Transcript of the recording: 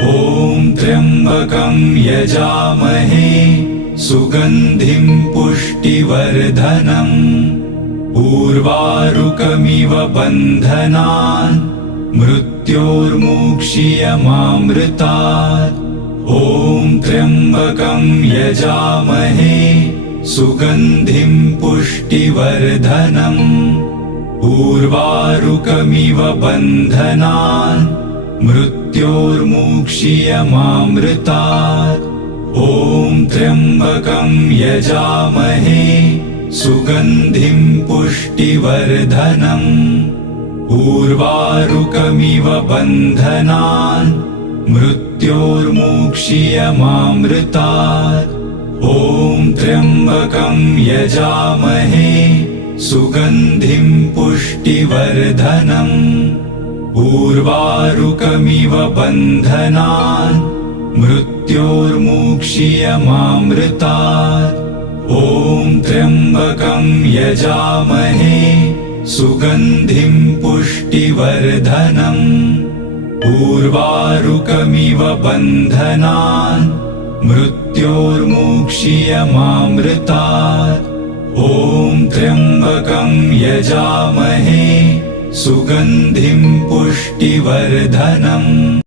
ॐ त्र्यम्बकं यजामहे सुगन्धिं पुष्टिवर्धनम् उर्वारुकमिव बन्धनान् मृत्योर्मुक्षीयमामृतात्। ॐ त्र्यम्बकं यजामहे सुगन्धिं पुष्टिवर्धनम् उर्वारुकमिव बन्धनान् मृत्योर्मुक्षीयमामृतात्। ॐ त्र्यम्बकं यजामहे सुगन्धिं पुष्टिवर्धनम् उर्वारुकमिव बन्धनान् मृत्योर्मुक्षीयमामृतात्। ॐ त्र्यम्बकं यजामहे सुगन्धिं पुष्टिवर्धनम् उर्वारुकमिव बन्धनान् मृत्योर्मुक्षीयमामृतात्। ॐ त्र्यम्बकं यजामहे सुगन्धिं पुष्टिवर्धनम् उर्वारुकमिव बन्धनान् मृत्योर्मुक्षीयमामृतात्। ॐ त्र्यम्बकं यजामहे सुगन्धिं पुष्टिवर्धनम्।